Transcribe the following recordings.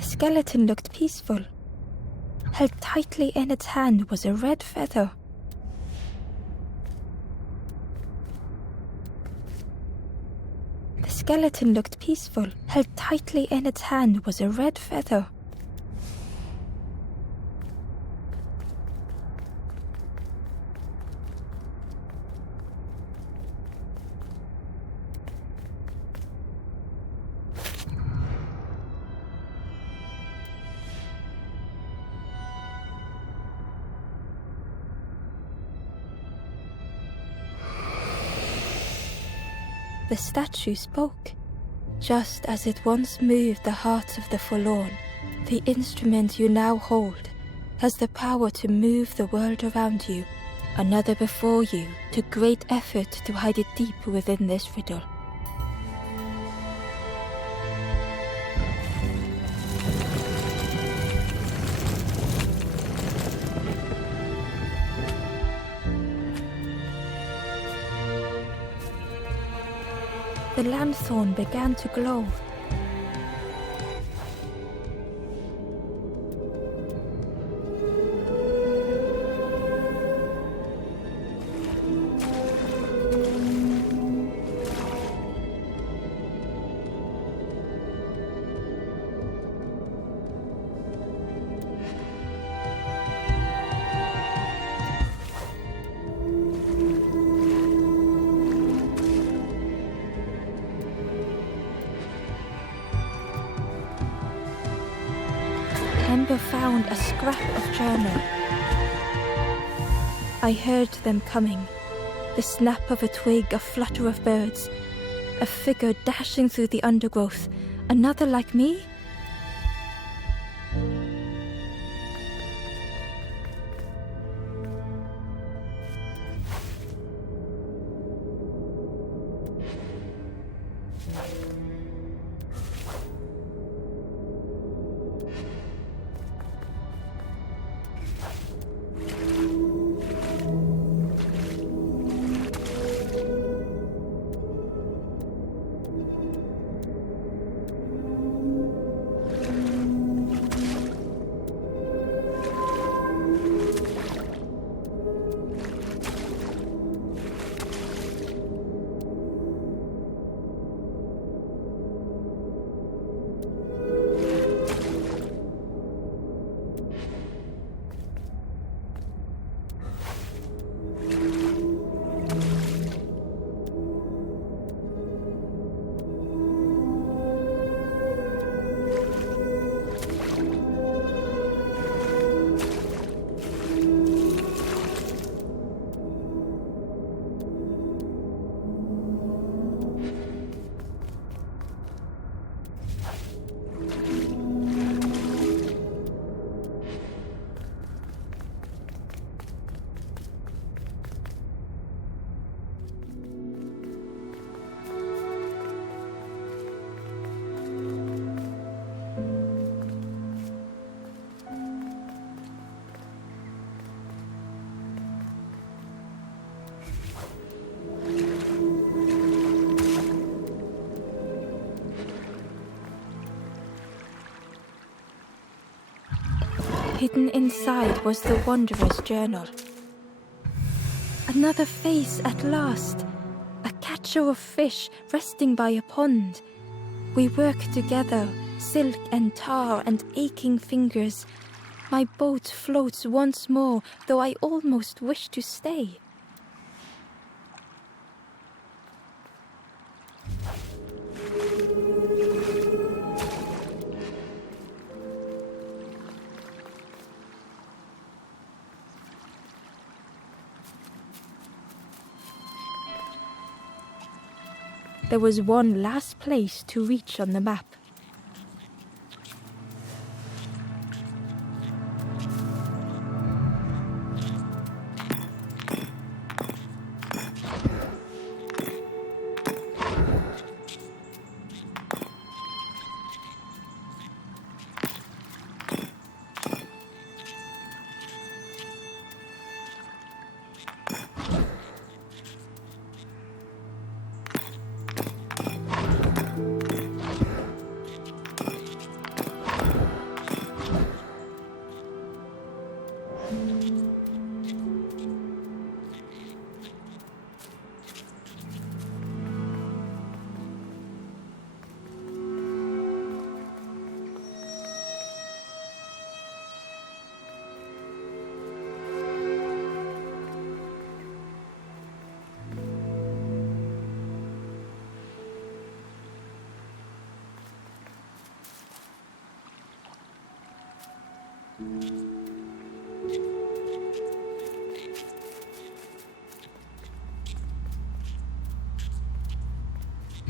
The skeleton looked peaceful. Held tightly in its hand was a red feather. The skeleton looked peaceful. Held tightly in its hand was a red feather. The statue spoke. Just as it once moved the hearts of the forlorn, the instrument you now hold has the power to move the world around you, another before you took great effort to hide it deep within this riddle. The lanthorn began to glow. Ember found a scrap of journal. I heard them coming. The snap of a twig, a flutter of birds, a figure dashing through the undergrowth. Another like me? Hidden inside was the Wanderer's journal. Another face at last, a catcher of fish resting by a pond. We work together, silk and tar and aching fingers. My boat floats once more, though I almost wish to stay. There was one last place to reach on the map.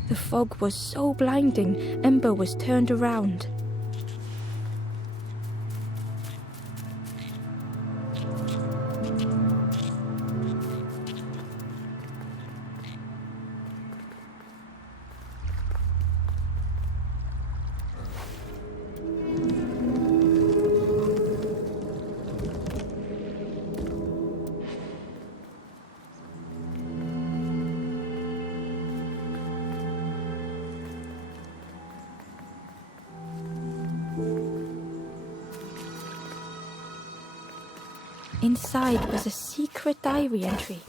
The fog was so blinding, Ember was turned around. Inside was a secret diary entry.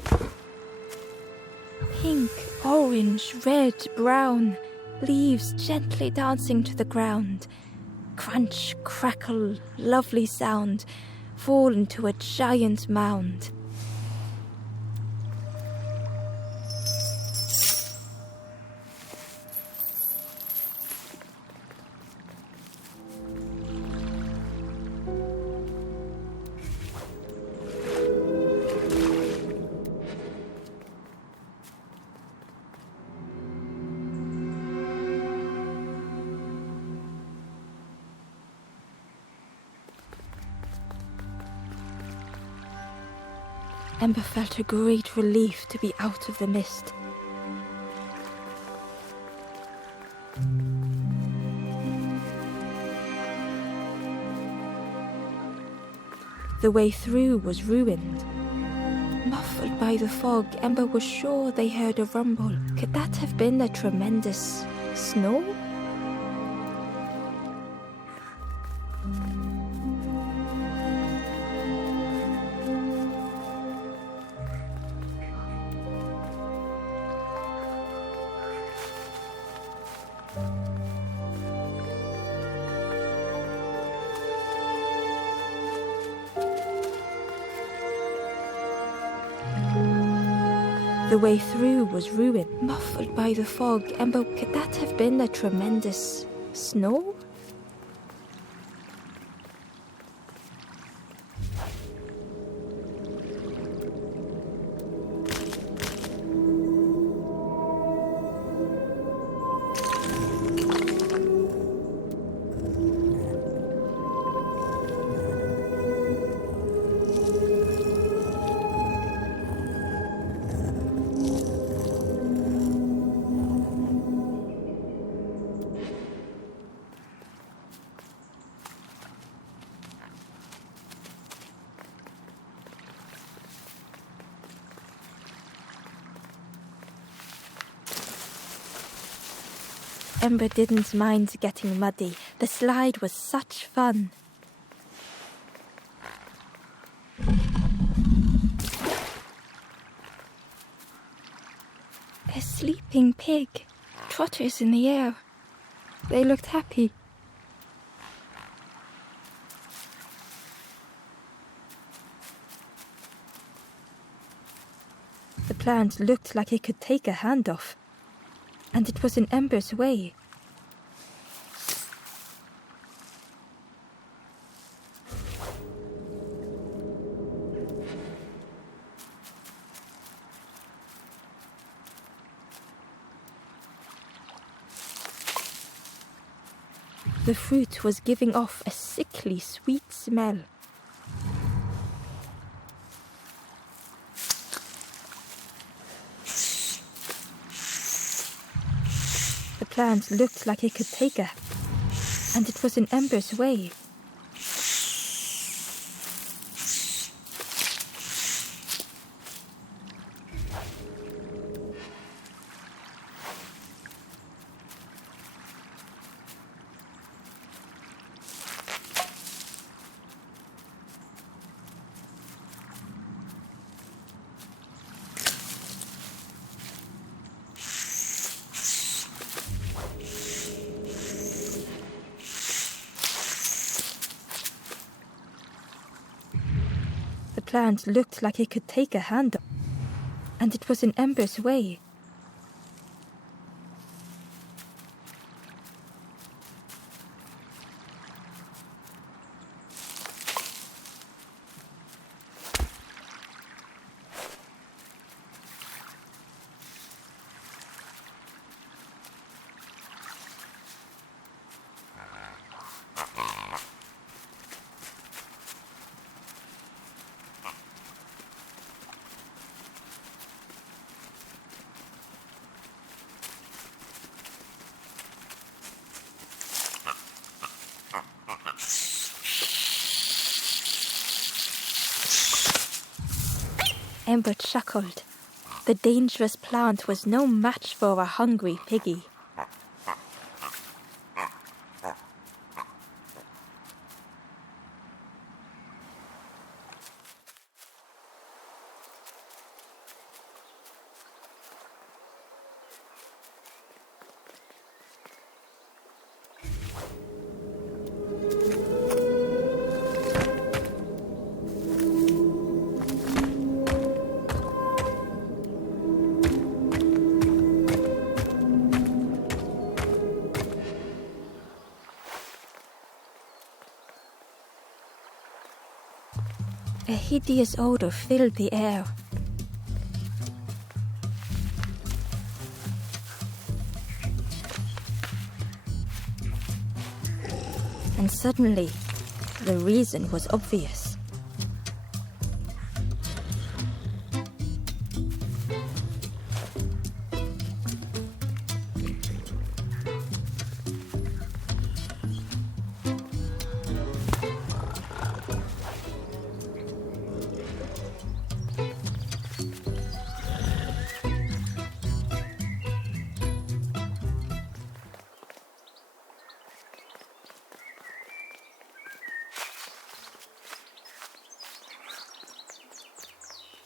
Pink, orange, red, brown, leaves gently dancing to the ground. Crunch, crackle, lovely sound, fall into a giant mound. Ember felt a great relief to be out of the mist. The way through was ruined. Muffled by the fog, Ember was sure they heard a rumble. Could that have been a tremendous snow? The way through was ruined, muffled by the fog. Ember, could that have been a tremendous snow? Ember didn't mind getting muddy. The slide was such fun. A sleeping pig, trotters in the air. They looked happy. The plant looked like it could take a hand off. And it was in Ember's way. The fruit was giving off a sickly sweet smell. The plant looked like it could take her, and it was in Ember's way. The plant looked like it could take a hand, and it was in Ember's way. Ember chuckled. The dangerous plant was no match for a hungry piggy. A hideous odor filled the air. And suddenly, the reason was obvious.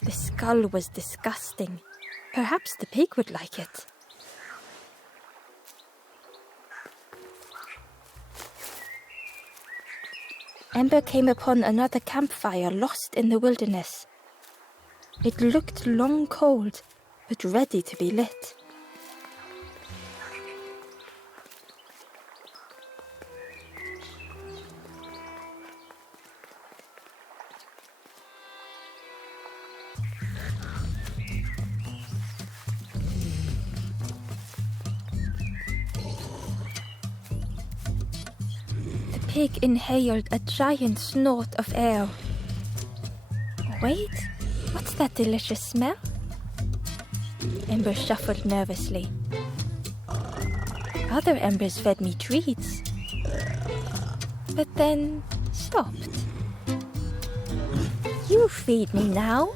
The skull was disgusting. Perhaps the pig would like it. Ember came upon another campfire lost in the wilderness. It looked long cold, but ready to be lit. The pig inhaled a giant snort of air. Wait, what's that delicious smell? Ember shuffled nervously. Other embers fed me treats, but then stopped. You feed me now.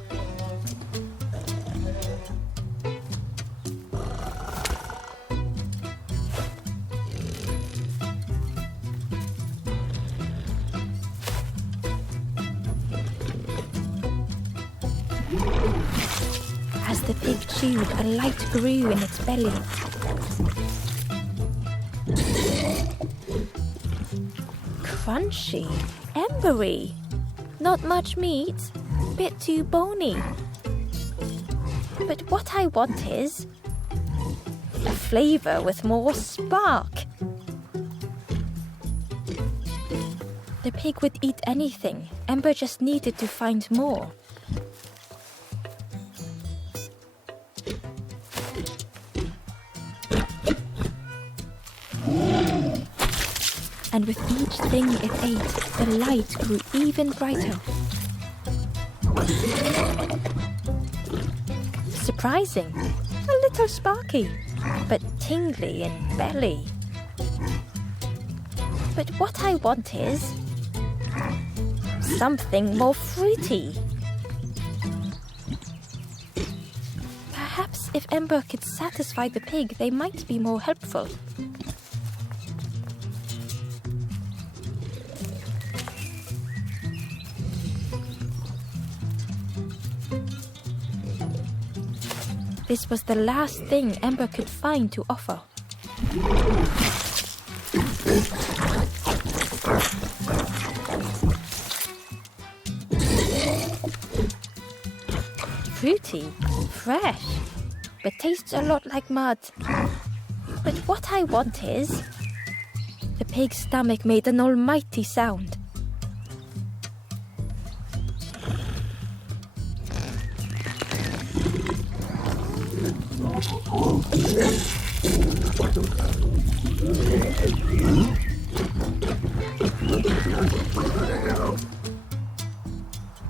As the pig chewed, a light grew in its belly. Crunchy, embery, not much meat, bit too bony. But what I want is a flavor with more spark. The pig would eat anything. Ember just needed to find more. and with each thing it ate, the light grew even brighter. Surprising, a little sparky, but tingly in belly. But what I want is something more fruity. Perhaps if Ember could satisfy the pig, they might be more helpful. This was the last thing Ember could find to offer. Fruity, fresh, but tastes a lot like mud. But what I want is... The pig's stomach made an almighty sound.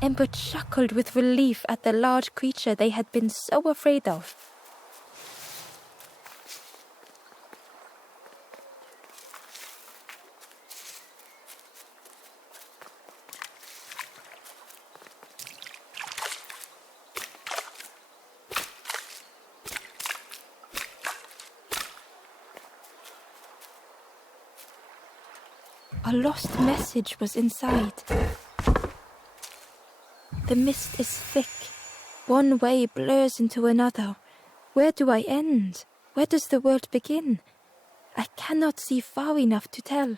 Ember chuckled with relief at the large creature they had been so afraid of. A lost message was inside. The mist is thick. One way blurs into another. Where do I end? Where does the world begin? I cannot see far enough to tell.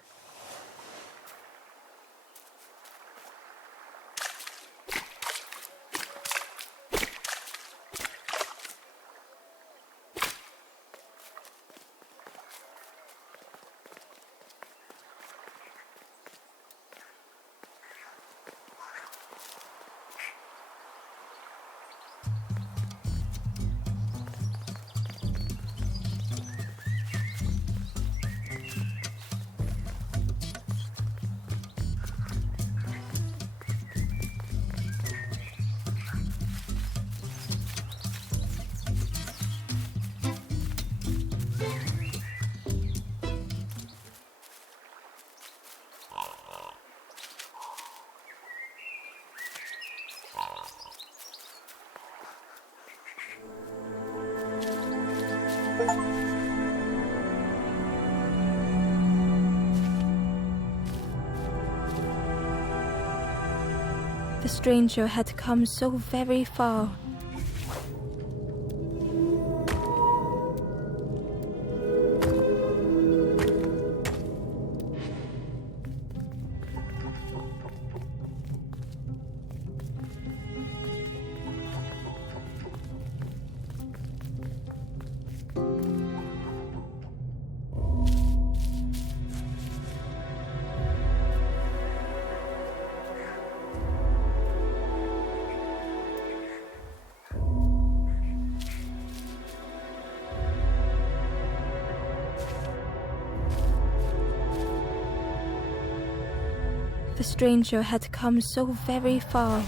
The stranger had come so very far. The stranger had come so very far.